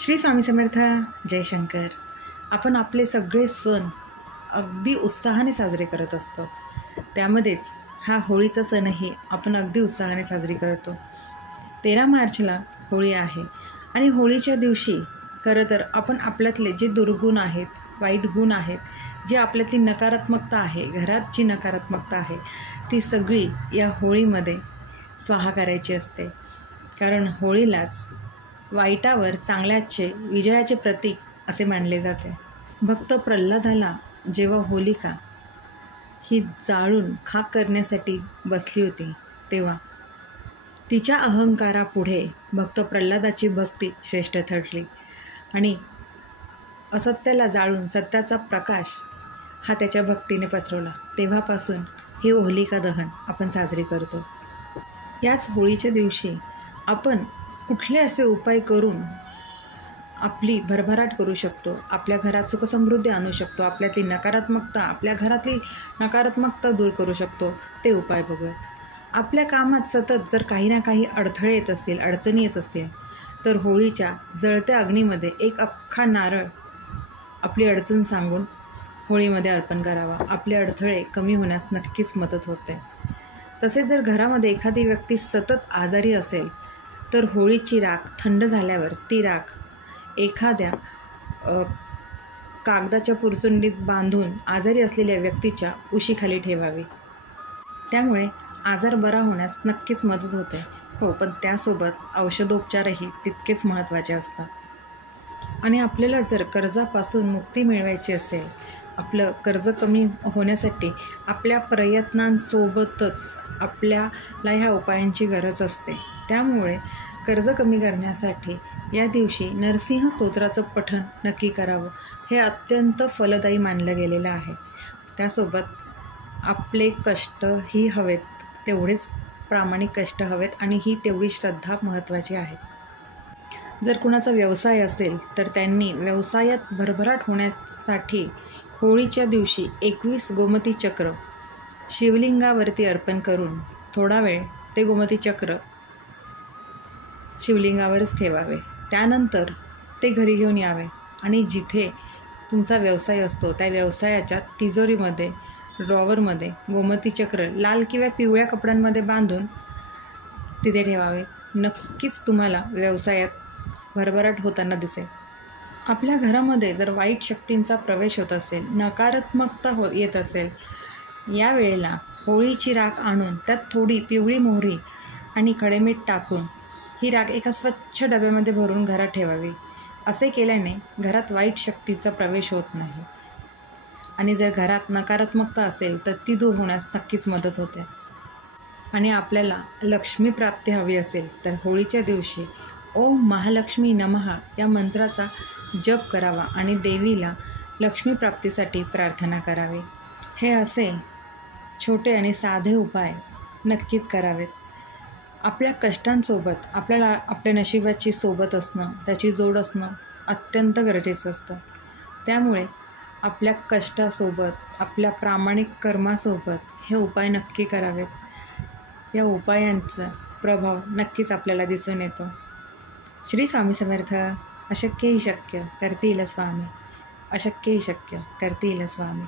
श्री स्वामी समर्थ. जयशंकर. आपण आपले सगळे सण अगदी उत्साहाने साजरे करत असतो. त्यामध्येच हा होळीचा सणही आपण अगदी उत्साहाने साजरी करतो. 13 मार्चला होळी आहे आणि होळीच्या दिवशी खरं तर आपण आपल्यातले जे दुर्गुण आहेत, वाईट गुण आहेत, जे आपल्यातली नकारात्मकता आहे, घरात जी नकारात्मकता आहे, ती सगळी या होळीमध्ये स्वाहा करायची असते. कारण होळीलाच वाईटावर चांगल्याचे विजयाचे प्रतीक असे मानले जाते. भक्त प्रल्हादाला जेव्हा होलिका ही जाळून खाक करण्यासाठी बसली होती, तेव्हा तिच्या अहंकारापुढे भक्त प्रल्हादाची भक्ती श्रेष्ठ ठरली आणि असत्याला जाळून सत्याचा प्रकाश हा त्याच्या भक्तीने पसरवला. तेव्हापासून ही होलिका दहन आपण साजरी करतो. याच होळीच्या दिवशी आपण कुठले असे उपाय करून आपली भरभराट करू शकतो, आपल्या घरात सुखसमृद्धी आणू शकतो, आपल्या घरातली नकारात्मकता दूर करू शकतो, ते उपाय बघूयात. आपल्या कामात सतत जर काही ना काही अडथळे येत असतील, अडचणी येत असतील, तर होळीच्या जळत्या अग्नीमध्ये एक अख्खा नारळ आपली अडचण सांगून होळीमध्ये अर्पण करावा. आपले अडथळे कमी होण्यास नक्कीच मदत होते. तसेच जर घरामध्ये एखादी व्यक्ती सतत आजारी असेल, तर होळीची राख थंड झाल्यावर ती राख एखाद्या कागदाच्या पुरचुंडीत बांधून आजारी असलेल्या व्यक्तीच्या उशीखाली ठेवावी. त्यामुळे आजार बरा होण्यास नक्कीच मदत होते. हो, पण त्यासोबत औषधोपचारही तितकेच महत्त्वाचे असतात. आणि आपल्याला जर कर्जापासून मुक्ती मिळवायची असेल, आपलं कर्ज कमी होण्यासाठी आपल्या प्रयत्नांसोबतच आपल्याला ह्या उपायांची गरज असते. त्यामुळे कर्ज कमी करण्यासाठी या दिवशी नरसिंह स्तोत्राचं पठण नक्की करावं. हे अत्यंत फलदायी मानलं गेलेलं आहे. त्यासोबत आपले कष्टही हवेत, तेवढेच प्रामाणिक कष्ट हवेत आणि ही तेवढी श्रद्धा महत्त्वाची आहे. जर कुणाचा व्यवसाय असेल, तर त्यांनी व्यवसायात भरभराट होण्यासाठी होळीच्या दिवशी 21 गोमती चक्र शिवलिंगावरती अर्पण करून थोडा वेळ ते गोमती चक्र शिवलिंगावरच ठेवावे. त्यानंतर ते घरी घेऊन यावे आणि जिथे तुमचा व्यवसाय असतो त्या व्यवसायाच्या तिजोरीमध्ये, ड्रॉवरमध्ये गोमती चक्र लाल किंवा पिवळ्या कपड्यांमध्ये बांधून तिथे ठेवावे. नक्कीच तुम्हाला व्यवसायात भरभराट होताना दिसेल. आपल्या घरामध्ये जर वाईट शक्तींचा प्रवेश होत असेल, नकारात्मकता येत असेल, यावेळेला होळीची राख आणून त्यात थोडी पिवळी मोहरी आणि खडेमीठ टाकून ही राख एका स्वच्छ डब्यामध्ये भरून घरात ठेवावी. असे केल्याने घरात वाईट शक्तीचा प्रवेश होत नाही आणि जर घरात नकारात्मकता असेल तर ती दूर होण्यास नक्कीच मदत होते. आणि आपल्याला लक्ष्मी प्राप्ती हवी असेल तर होळीच्या दिवशी ओम महालक्ष्मी नमः या मंत्राचा जप करावा आणि देवीला लक्ष्मी प्राप्तीसाठी प्रार्थना करावी. हे असे छोटे आणि साधे उपाय नक्कीच करावेत. आपल्या कष्टांसोबत आपल्याला आपल्या नशिबाची सोबत असणं, त्याची जोड असणं अत्यंत गरजेचं असतं. त्यामुळे आपल्या कष्टासोबत, आपल्या प्रामाणिक कर्मासोबत हे उपाय नक्की करावेत. या उपायांचा प्रभाव नक्कीच आपल्याला दिसून येतो. श्री स्वामी समर्थ. अशक्य ही शक्य करतील स्वामी, अशक्य ही शक्य करतील स्वामी.